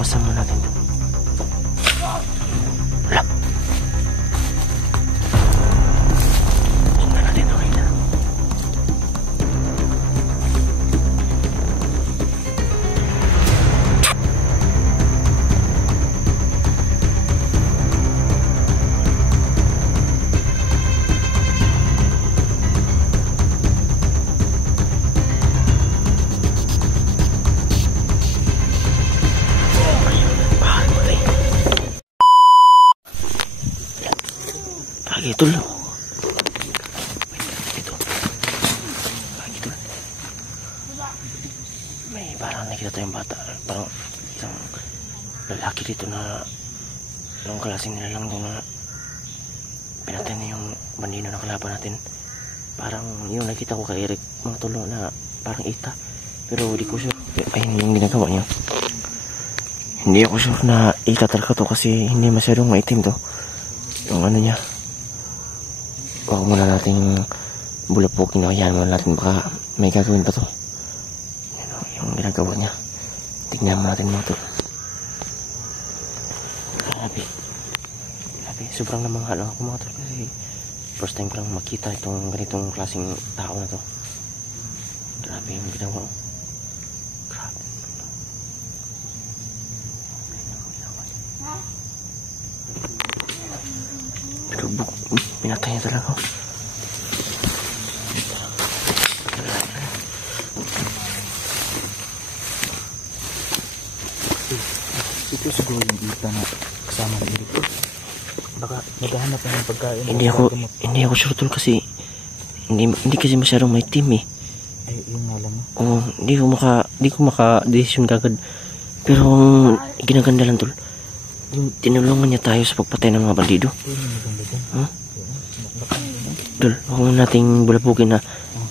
Pumasan mo natin to. Wala. Sundan natin, okay na. Lagi tol. Ito. Lagi tol. May parang nakita tayong bata. Parang isang lalaki dito na nung klaseng nila lang doon na pinatay na yung bandino na kalaban natin. Parang yung nakita ko kay Eric mga tulo na parang ita. Pero di ko sure. Ay, hindi yung ginagawa niya. Hindi ako sure na ita talaga to kasi hindi masyadong maitim to. Yung ano niya. Huwag muna nating bulapukin o yan muna natin baka may gagawin pa to. Yan o, yung ginagawa niya. Tignan mo natin mo to. Grabe. Grabe. Sobrang namanghala ako mga tol kasi first time ko lang makita itong ganitong klaseng tao na to. Grabe yung ginawa ko. Grabe. Pero pinatay niya talaga. Ito siguro yung ita na kasama ni Eric. Baka naghahanap ng pagkain. Hindi ako sure tol kasi hindi kasi masyadong may team eh. Ay, yun nga lang. Oo, hindi ko maka-decision kagad. Pero ginaganda lang tol. Tinulungan niya tayo sa pagpatay ng mga bandido. Huh? Dol, huwag muna nating bulapukin na.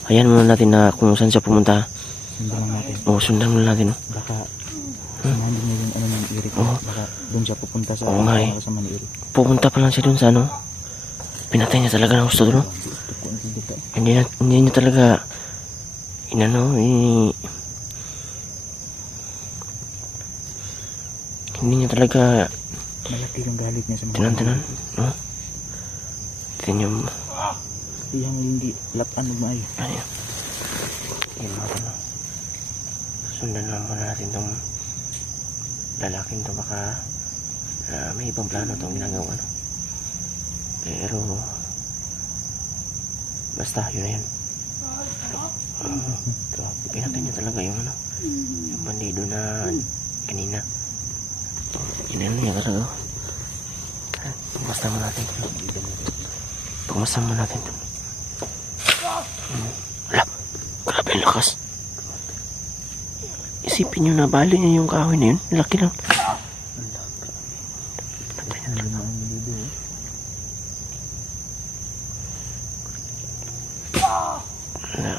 Ayan muna natin na kung saan siya pumunta. Sundan lang natin. Oo, sundan muna natin. Baka samahan din niya yung ano ng Eric. Baka doon siya pupunta sa kasama ni Eric. Pupunta pa lang siya doon sa ano. Pinatay niya talaga ng gusto dolo. Hindi niya talaga hindi niya talaga malaki yung galit niya sa mga tinan no? Tingnan mo yung hindi lapan ng maayo. Ayan mga tanong. Sundan lang muna natin tong lalaking to baka may ibang plano tong ginagawa no? Pero basta yun na yun. Pinatay niya talaga yung ano yung bandido na kanina. Yun niya talaga. Pagmasdan mo natin. Pagmasdan mo natin. Wala. Grabe ang lakas. Isipin nyo na bali niya yung kahoy na yun. Laki lang. Patay na talaga. Wala.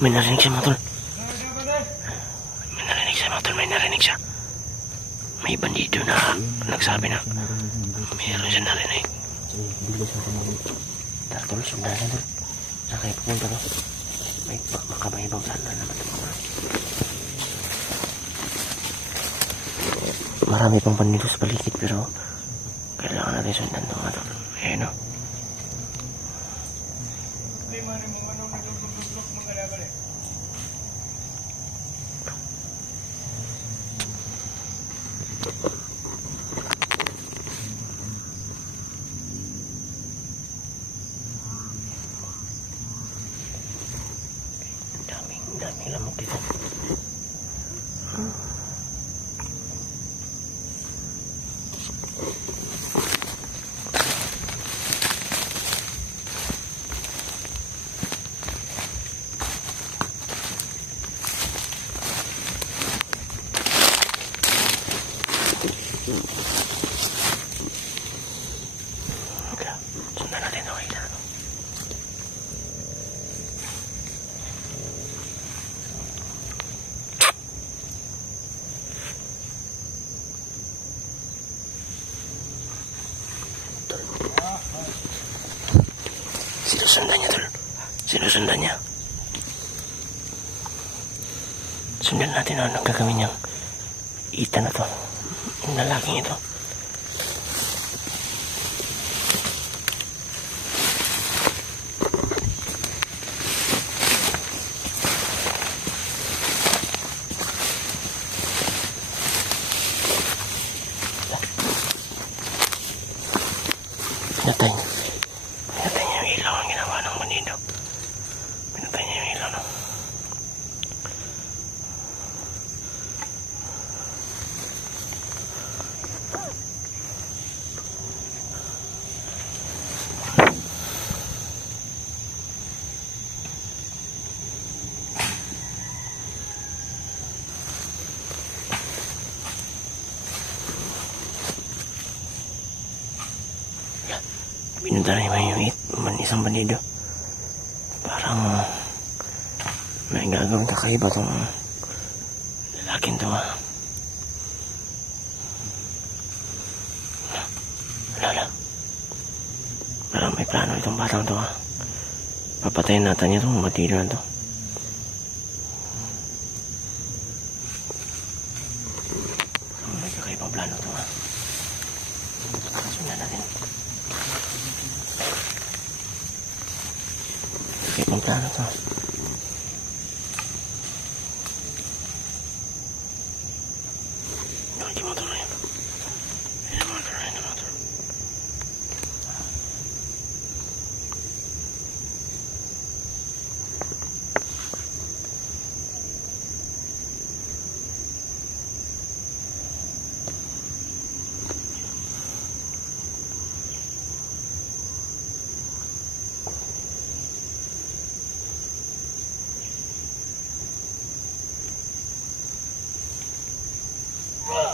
May narinig siya mga tol. May narinig siya. May bandido na nagsabi na mayroon siya narinig. Tara tol, sundan na tol. Saan kayo pupunta no? Baka may ibang plano na naman. Marami pang bandido sa paligid pero kailangan natin sundan ito mga tol. Ayan o. Daming lamok dito. Sundan natin okay na. Sinusundan niya tol. Sinusundan niya. Sundan natin ano gagawin niyang ita na to. Yung lalaking ito. Pinatay niya. Pinatay niya yung ilaw ang ginawa ng bandido. Pinatay niya yung ilaw, no? Pinunta na yung isang bandido. Parang may gagawin kakaiba tong lalaking to. Wala. Parang may plano itong batang to. Papatayin natin niya itong bandido na to. Parang may kakaibang plano to. Sundan natin. Kakaibang plano to. Hindi mo tuloy.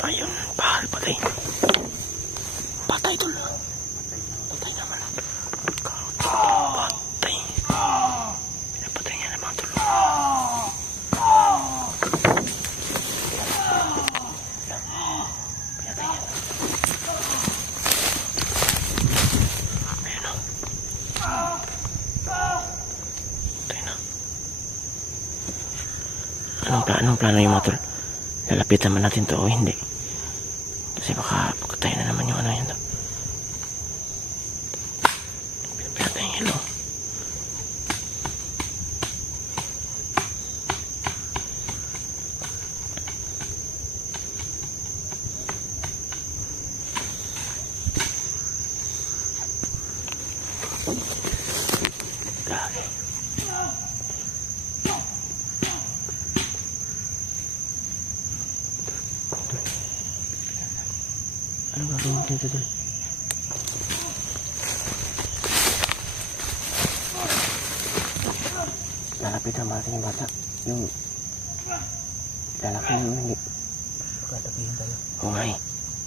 Ayun, pahal, patay. Patay tol. Patay naman. Patay. Pinapatay niya naman tol. Pinatay niya. Ayun o. Patay na. Anong plano yung mga tol? Lalapitan man natin to o hindi? Kasi baka pagkatay na naman yung ano yun to. Pinapatay yung hilo. Grabe. Ano gagawin dito tol? Lalapitan ba natin yung bata? Yung lalaki naman hindi. Baka tapihin tayo. Oo nga eh.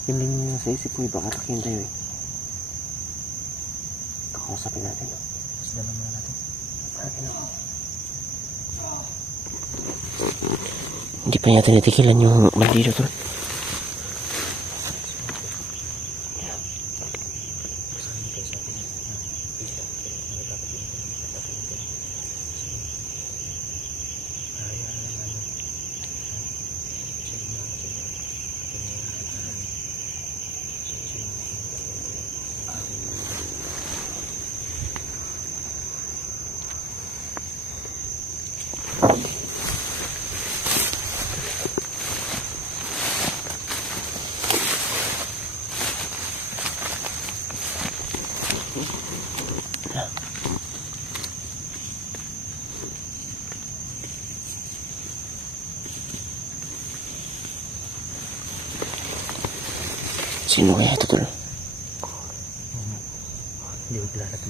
Yun din yung nasa isip ko eh. Baka takihin tayo eh. Kakausapin natin o. Sundan lang muna natin. Natin o. Hindi pa niya tinitikilan yung bandido tol. Sino kaya ito tol? Hindi ko kilala ito.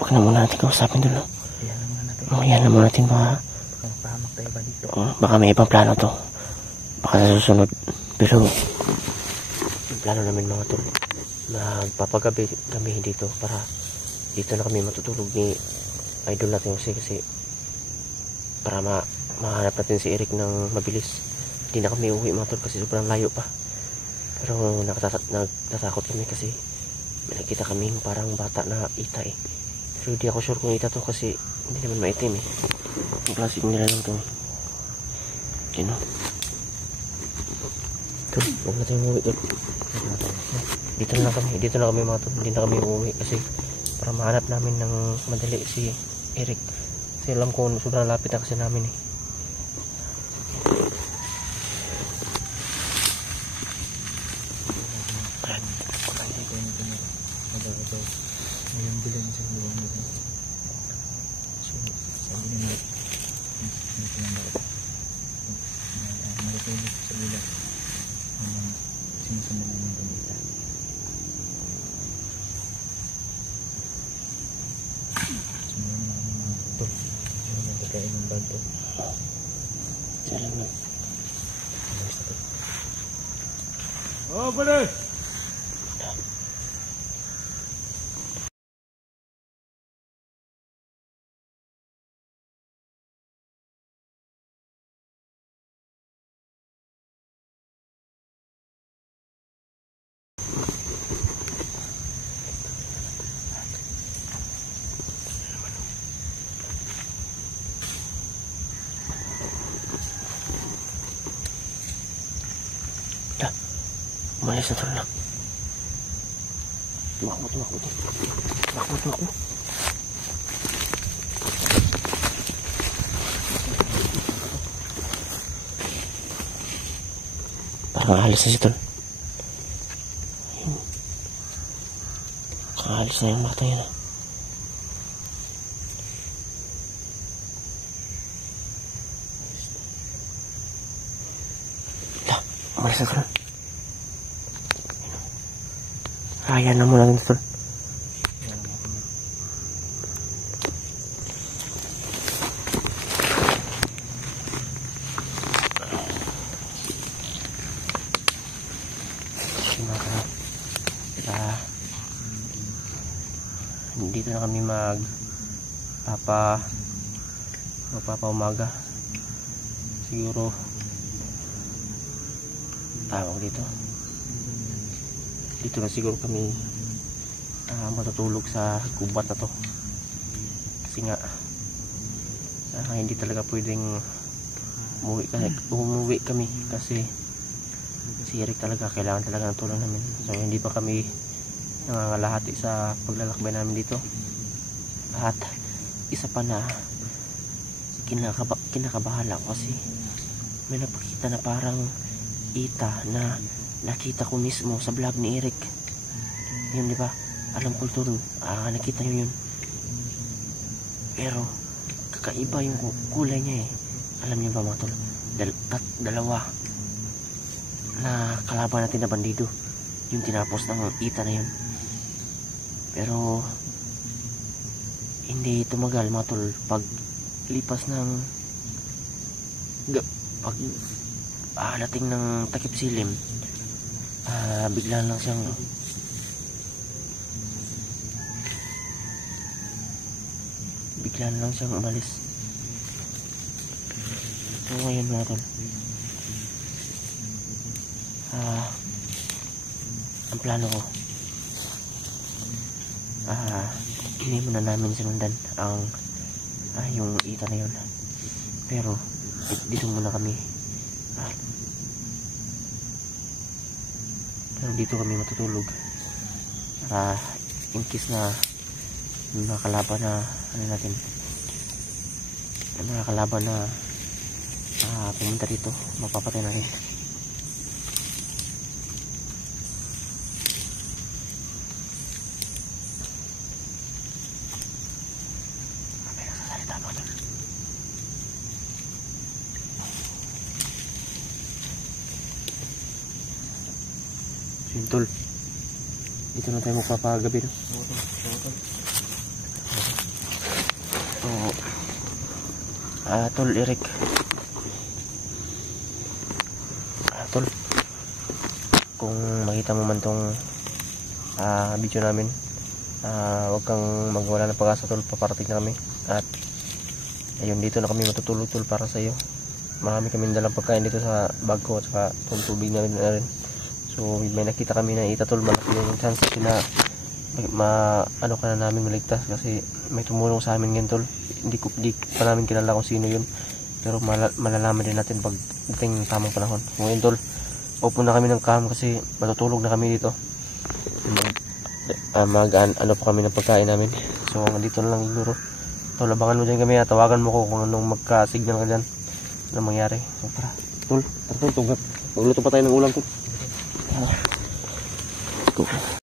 Huwag na muna natin kausapin tol. Ayan na muna natin. Ayan na muna natin baka Pahamak tayo ba dito? baka may ibang plano to. Baka sa susunod. Pero yung plano namin mga tol, magpapagabihin dito para dito na kami matutulog ni idol natin kasi para mahanap natin si Eric ng mabilis. Hindi na kami uwi mga tol kasi sobrang layo pa. Pero natatakot kami kasi may nakita kaming parang bata na ita eh. Pero di ako sure kung ita to kasi hindi naman maitim eh. Ang klaseng nila lang to eh. Sino? Tol, huwag na tayo umuwi, tol. Dito na kami mga tol. Hindi na kami umuwi kasi para mahanap namin ng madali si Eric. Kasi alam ko sobrang lapit na kasi namin eh. Yung bilang sa luwang nito. So, sabi nila, hindi ko lang dapat nakatulog sa ulat ng sinusundan ng balita. Sumulan na kami mga ito. Sumulan na pagkain ng bag to. Salam na. Oh, boleh. Umalis na tol na. Tumakbo. Parang alis na si tol. Alis na yung mata yan. Umalis na tol. Ayan na muna natin tol. Dito na kami magpapaumaga. Siguro tawag dito na siguro kami matutulog sa gubat na to kasi nga hindi talaga pwedeng umuwi kami kasi si Eric talaga kailangan talaga ng tulong namin. So hindi pa kami nangangalahati sa paglalakbay namin dito. At isa pa na kinakabahala ko kasi may napakita na parang ita na nakita ko mismo sa vlog ni Eric. Yun, di ba? Alam ko tol, nakita nyo yun. Pero kakaiba yung kulay niya eh. Alam niyo ba mga tol? Dalawa na kalaban natin na bandido yung tinapos ng ita na yun. Pero hindi tumagal mga tol. Pag lipas ng dating ng takip silim, bigla lang siyang umalis. So ngayon mga tol, ang plano ko, hindi muna namin sinundan ang yung ita na yun. Pero dito muna kami, pero dito kami matutulog para in case na nakakalaban na pumunta dito, mapapatay na rin. May nagsasalita pa doon. Tol, dito na tayo magpapagabi no? Tol Eric, tol, kung makita mo man tong video namin, huwag kang magwala ng pag-asa tol, paparating na kami. At ayun, dito na kami matutulog tol para sa iyo. Marami kami dalang pagkain dito sa bag ko at saka tubig na rin. So may nakita kami na ita tol, malaki yung chance na ano ka na namin maligtas kasi may tumulong sa amin ngayon tol. Hindi pa namin kilala kung sino yun. Pero malalaman din natin pag dating ng tamang panahon. So ngayon tol, open na kami ng cam kasi matutulog na kami dito. Ano pa kami ng pagkain namin. So dito na lang siguro. Tol, abangan mo dyan kami, tawagan mo ko kung anong magka-signal ka dyan. Anong mangyari. So tara, tol, tara tol, magluto pa tayo ng ulam tol.